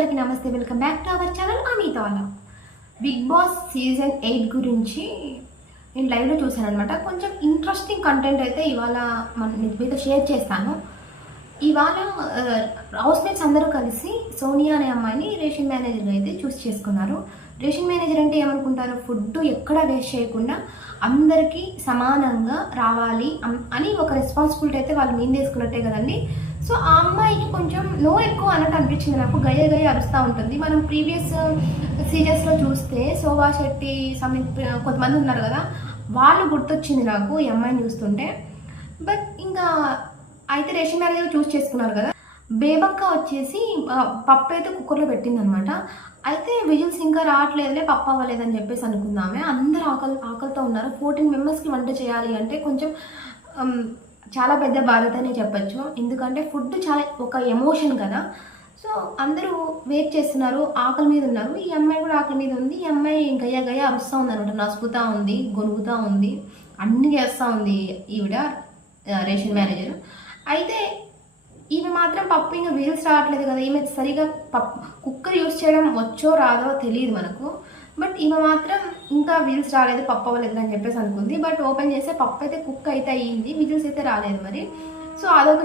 అందరికీ నమస్తే, welcome back to our channel Amitawala. Bigg Boss season 8 గురించి నేను లైవ్లో చూశాను అనమాట. కొంచెం ఇంట్రెస్టింగ్ కంటెంట్ అయితే ఇవాళ మీతో షేర్ చేస్తాను. ఇవాళ హౌస్మేట్స్ అందరూ కలిసి సోనియా అనే అమ్మాయిని రేషన్ మేనేజర్గా అయితే చూస్ చేసుకున్నారు. రేషన్ మేనేజర్ అంటే ఏమనుకుంటారు, ఫుడ్ ఎక్కడ వేస్ట్ చేయకుండా అందరికీ సమానంగా రావాలి అని ఒక రెస్పాన్సిబిలిటీ అయితే వాళ్ళు మీద తీసుకున్నట్టే కదండి. సో ఆ అమ్మాయికి కొంచెం ఎక్కువ అన్నట్టు అనిపించింది నాకు. గయ్య అరుస్తూ ఉంటుంది. మనం ప్రీవియస్ సీజన్స్లో చూస్తే శోభా శెట్టి కొంతమంది ఉన్నారు కదా, వాళ్ళు గుర్తొచ్చింది నాకు ఈ అమ్మాయిని చూస్తుంటే. బట్ ఇంకా అయితే రేషన్ మేనేజర్ చూస్ చేసుకున్నారు కదా. బేబక్క వచ్చేసి పప్పు అయితే కుక్కర్లో పెట్టిందనమాట. అయితే విజిల్స్ ఇంకా రావట్లేదులే, పప్పు అవ్వలేదని చెప్పేసి అనుకుందామే. అందరూ ఆకలితో ఉన్నారు. 14 మెంబర్స్కి వంట చేయాలి అంటే కొంచెం చాలా పెద్ద బాధ్యతనే చెప్పచ్చు. ఎందుకంటే ఫుడ్ చాలా ఒక ఎమోషన్ కదా. సో అందరూ వెయిట్ చేస్తున్నారు, ఆకలి మీద ఉన్నారు. ఈ అమ్మాయి కూడా ఆకలి మీద ఉంది. ఈ అమ్మాయి గయ్య అరుస్తూ ఉంది అనమాట. నసుకుతూ ఉంది, గొనుగుతూ ఉంది, అన్ని చేస్తూ ఉంది ఈవిడ రేషన్ మేనేజర్. అయితే ఈమె మాత్రం పప్పు ఇంకా వీల్స్ రావట్లేదు కదా, ఈమె సరిగా కుక్కర్ యూస్ చేయడం వచ్చో రాదో తెలియదు మనకు. బట్ ఈమె మాత్రం ఇంకా వీల్స్ రాలేదు, పప్పు అవ్వలేదు అని చెప్పేసి అనుకుంది. బట్ ఓపెన్ చేస్తే పప్పు అయితే కుక్ అయితే అయ్యింది, విజిల్స్ అయితే రాలేదు మరి. సో అదొక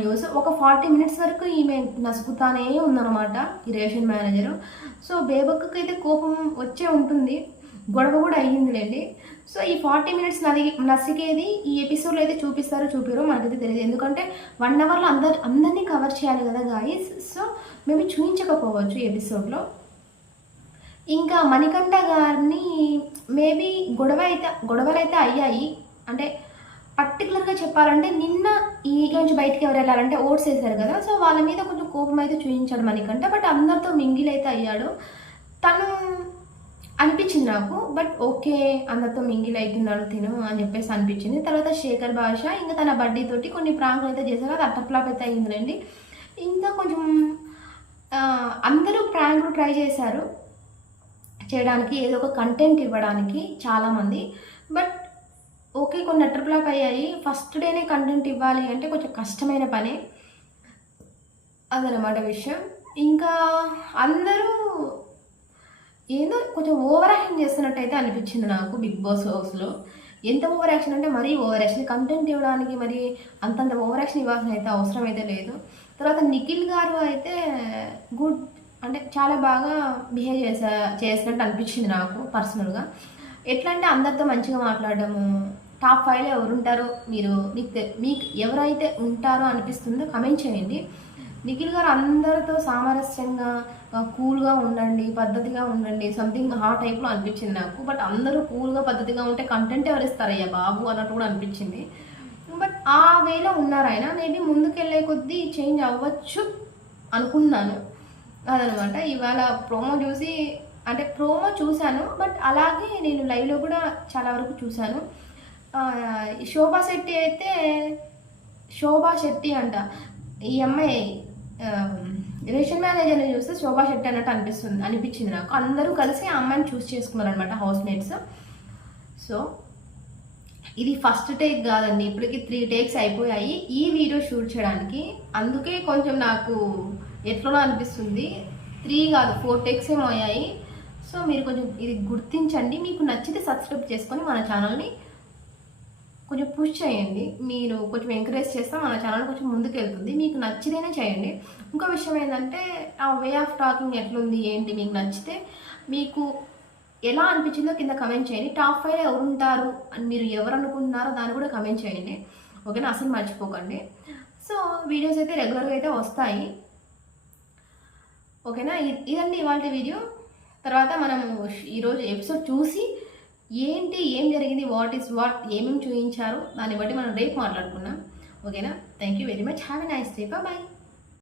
న్యూస్. ఒక 40 మినిట్స్ వరకు ఈమె నసుకుతానే ఉందన్నమాట ఈ రేషన్ మేనేజరు. సో బేబక్కకి అయితే కోపం వచ్చే ఉంటుంది, గొడవ కూడా అయ్యిందిలేండి. సో ఈ 40 మినిట్స్ నసికేది ఈ ఎపిసోడ్లో అయితే చూపిరో మనకైతే తెలియదు. ఎందుకంటే 1 అవర్లో అందరినీ కవర్ చేయాలి కదా గాయస్. సో మేబీ చూపించకపోవచ్చు ఎపిసోడ్లో. ఇంకా మణికంఠ గారిని మేబీ గొడవలు అయితే అయ్యాయి. అంటే పర్టికులర్గా చెప్పాలంటే నిన్న ఈ నుంచి బయటికి ఎవరు వెళ్ళాలంటే ఓట్స్ వేశారు కదా. సో వాళ్ళ మీద కొంచెం కోపం అయితే చూపించాడు మణికంఠ. బట్ అందరితో మింగిల్ అయితే అయ్యాడు తను అనిపించింది నాకు. బట్ ఓకే, అందరితో మింగిల్ అవుతున్నాడు తిను అని చెప్పేసి అనిపించింది. తర్వాత శేఖర్ భాష ఇంకా తన బర్త్డే తోటి కొన్ని ప్రాంకులు అయితే చేశారు. అది అట్టప్లాప్ అయితే అయిందిలేండి. ఇంకా కొంచెం అందరూ ప్రాంకులు ట్రై చేశారు చేయడానికి, ఏదో ఒక కంటెంట్ ఇవ్వడానికి చాలామంది. బట్ ఓకే, కొన్ని అట్టప్లాప్ అయ్యాయి. ఫస్ట్ డేనే కంటెంట్ ఇవ్వాలి అంటే కొంచెం కష్టమైన పనే, అదనమాట విషయం. ఇంకా అందరూ ఏదో కొంచెం ఓవర్ యాక్షన్ చేస్తున్నట్టు అయితే అనిపించింది నాకు బిగ్ బాస్ హౌస్లో. ఎంత ఓవర్ యాక్షన్ అంటే మరీ ఓవర్ యాక్షన్. కంటెంట్ ఇవ్వడానికి మరి అంతంత ఓవర్ యాక్షన్ ఇవ్వాల్సిన అయితే అవసరం అయితే లేదు. తర్వాత నిఖిల్ గారు అయితే గుడ్ అంటే చాలా బాగా బిహేవ్ చేసినట్టు అనిపించింది నాకు పర్సనల్గా. ఎట్లా అంటే అందరితో మంచిగా మాట్లాడడము. టాప్ 5లో ఎవరు ఉంటారో మీకు ఎవరైతే ఉంటారో అనిపిస్తుందో కమెంట్ చేయండి. నిఖిల్ గారు అందరితో సామరస్యంగా కూల్గా ఉండండి, పద్ధతిగా ఉండండి, సంథింగ్ ఆ టైప్లో అనిపించింది నాకు. బట్ అందరూ కూల్గా పద్ధతిగా ఉంటే కంటెంట్ ఎవరు ఇస్తారయ్యా బాబు అన్నట్టు కూడా అనిపించింది. బట్ ఆ వేలో ఉన్నారు ఆయన. మేబీ ముందుకెళ్ళే కొద్దీ చేంజ్ అవ్వచ్చు అనుకున్నాను. అదనమాట. ఇవాళ ప్రోమో చూశాను. బట్ అలాగే నేను లైవ్లో కూడా చాలా వరకు చూశాను. శోభా శెట్టి అంట ఈ అమ్మాయి రేషన్ మేనేజర్ని చూస్తే శోభా శెట్టి అన్నట్టు అనిపించింది నాకు. అందరూ కలిసి ఆ అమ్మాయిని చూస్ చేసుకున్నారు అనమాట హౌస్మేట్స్. సో ఇది ఫస్ట్ టేక్ కాదండి, ఇప్పటికి 3 టేక్స్ అయిపోయాయి ఈ వీడియో షూట్ చేయడానికి. అందుకే కొంచెం నాకు ఎట్లనో అనిపిస్తుంది. 3 కాదు 4 టేక్స్ ఏమో అయ్యాయి. సో మీరు కొంచెం ఇది గుర్తించండి. మీకు నచ్చితే సబ్స్క్రైబ్ చేసుకొని మన ఛానల్ని కొంచెం పుష్ చేయండి. మీరు కొంచెం ఎంకరేజ్ చేస్తే మన ఛానల్ కొంచెం ముందుకు వెళ్తుంది. మీకు నచ్చితేనే చేయండి. ఇంకో విషయం ఏంటంటే ఆ వే ఆఫ్ టాకింగ్ ఎట్లుంది ఏంటి, మీకు నచ్చితే మీకు ఎలా అనిపించిందో కింద కమెంట్ చేయండి. టాప్ 5 ఎవరు ఉంటారు అని మీరు ఎవరు అనుకుంటున్నారో దాన్ని కూడా కమెంట్ చేయండి. ఓకేనా, అసలు మర్చిపోకండి. సో వీడియోస్ అయితే రెగ్యులర్గా అయితే వస్తాయి. ఓకేనా, ఇదండి ఇవాళ వీడియో. తర్వాత మనం ఈరోజు ఎపిసోడ్ చూసి ఏం జరిగింది, వాట్ ఏమేమి చూపించారు దాన్ని బట్టి మనం రేపు మాట్లాడుకున్నాం. ఓకేనా, thank you very much. Have a nice day. Bye.